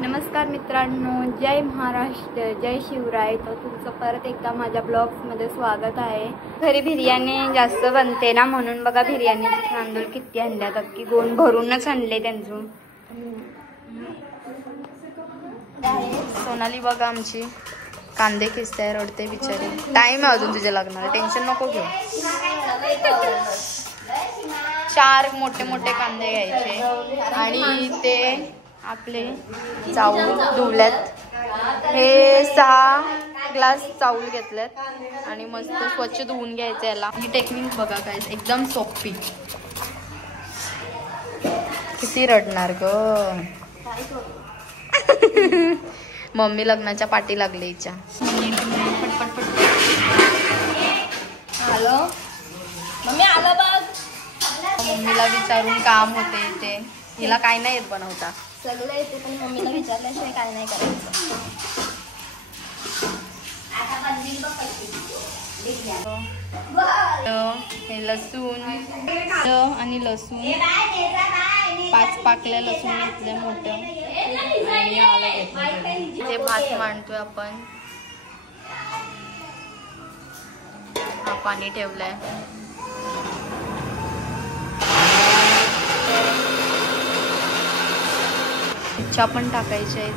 नमस्कार मित्रांनो, जय महाराष्ट्र, जय शिवराय. तो तुमचं परत एकदा माझ्या ब्लॉग्समध्ये स्वागत आहे. घरी बिर्याणी जास्त बनते ना, म्हणून बघा बिर्याणीचे तांदूळ किती आणल्यात, अगदी गोण भरूनच आणले त्यांचं. सोनाली बघा आमची कांदे खिसते, रडते बिचारी. टाइम आहे अजून तुझ्या लग्नाला, टेन्शन नको घेऊ. 4 मोठे मोठे कांदे घ्यायचे आणि ते आपले चावल धुवल्यात. हे 6 ग्लास चावल घेतलेत आणि मस्त स्वच्छ धुवून घ्यायचं. याला ही टेक्निक बघा, काय एकदम सोपी. किती रडणार ग मम्मी, लग्नाच्या पाठी लागले हिच्या. हॅलो मम्मी, आलं बघ. मम्मीला विचारून काम होते ते. हिला काय नाही येत बनवता. सगळं येते पण मम्मीला विचारल्याशिवाय काय नाही करायचं. हे लसूण आणि लसूण 5 पाकल्या लसूण घेतले मोठं आणि आलं घेतलं. ते भात मांडतोय आपण. हा पाणी ठेवलंय. मिरच्या पण टाकायच्या आहेत.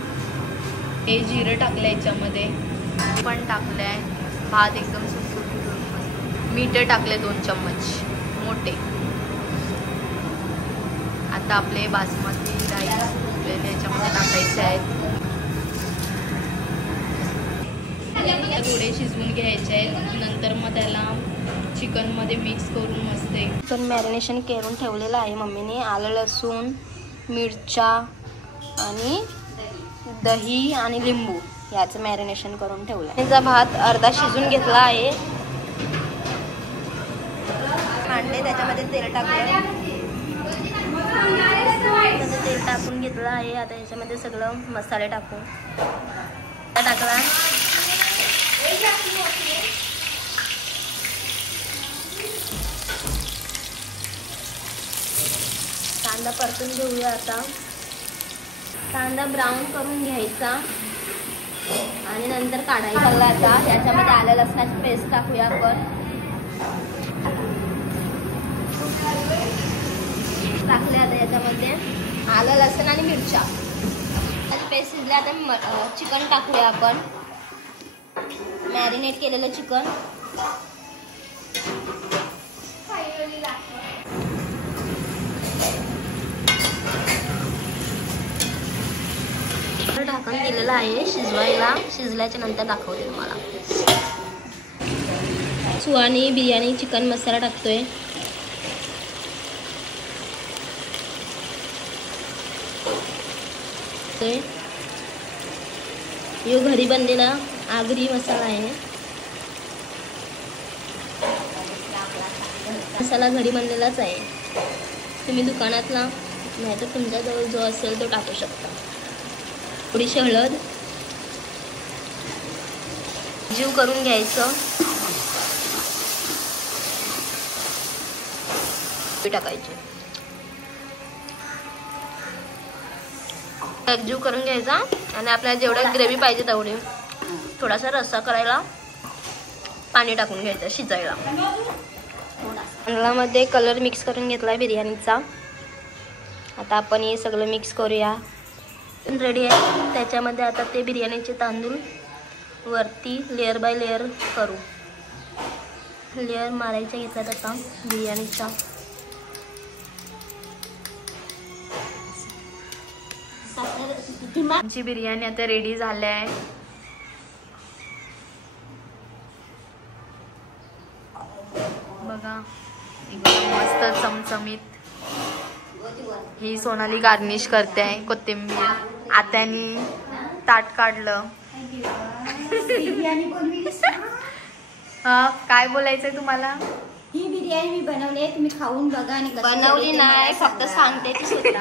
हे जिरं टाकलं याच्यामध्ये पण टाकलंय. भात एकदम सुटसुटीत. मीठ टाकले 2 चम्मच मोठे. आता आपले बासमती राईस याच्यामध्ये टाकायचे आहेत. थोडे शिजवून घ्यायचे आहेत. नंतर मग त्याला चिकन मध्ये मिक्स करून मस्त चिकन मॅरिनेशन करून ठेवलेलं आहे मम्मीने. आलं, लसूण, मिरच्या आणि दही आणि लिंबू याचं मॅरिनेशन करून ठेवलं. त्याचा भात अर्धा शिजून घेतला आहे. कांदे त्याच्यामध्ये तेल टाकलं. तेल टाकून घेतलं आहे. आता याच्यामध्ये सगळं मसाले टाकून टाकला. कांदा परतून घेऊया. आता कांदा ब्राऊन करून घ्यायचा आणि नंतर काढायचा. आता त्याच्यामध्ये आलं लसणाची पेस्ट टाकूया आपण. टाकले आता याच्यामध्ये आलं, लसूण आणि मिरच्या पेस्ट शिजल्या. आता चिकन टाकूया आपण. मॅरिनेट केलेलं चिकन ढाकण दिलेलं आहे शिजवायला. शिजल्याच्या नंतर दाखवते तुम्हाला. सुहानी बिर्याणी चिकन मसाला टाकतोय. यो घरी बनलेला आगरी मसाला आहे. मसाला घरी बनलेलाच आहे. तुम्ही दुकानातला नाहीतर तुमच्याजवळ जो असेल तो टाकू शकता. थोडीशी हळद, जीव करून घ्यायचं. टाकायचे. एकजीव करून घ्यायचा आणि आपल्याला जेवढं ग्रेव्ही पाहिजे तेवढी थोडासा रस्सा करायला पाणी टाकून घ्यायचं शिजायला. तांदळामध्ये कलर मिक्स करून घेतलाय बिर्याणीचा. आता आपण हे सगळं मिक्स करूया. रेडी आहे. त्याच्यामध्ये आता ते बिर्याणीचे तांदूळ वरती लेअर बाय लेअर करू. लेअर मारायच्या घेतात आता बिर्याणीचा. आमची बिर्याणी आता रेडी झाली आहे. बघा एकदम मस्त चमचमीत. ही सोनाली गार्निश करते आहे कोथिंबीर. आत्यानी ताट काढलं. हा, काय बोलायचंय तुम्हाला? ही बिर्याणी मी बनवली आहे, तुम्ही खाऊन बघा. आणि बनवली नाही, फक्त सांगते ती स्वतः.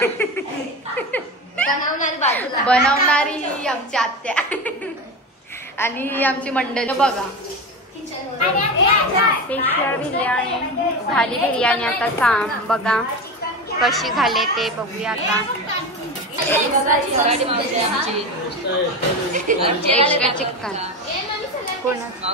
बनवणारी बाजूला, बनवणारी आमची आत्या आणि आमची मंडळी. बघा स्पेशल बिर्याणी झाली. बिर्याणी आता बघा कशी झाले ते बघूया आता. एक्स्ट्रा चिकन कोणाचं?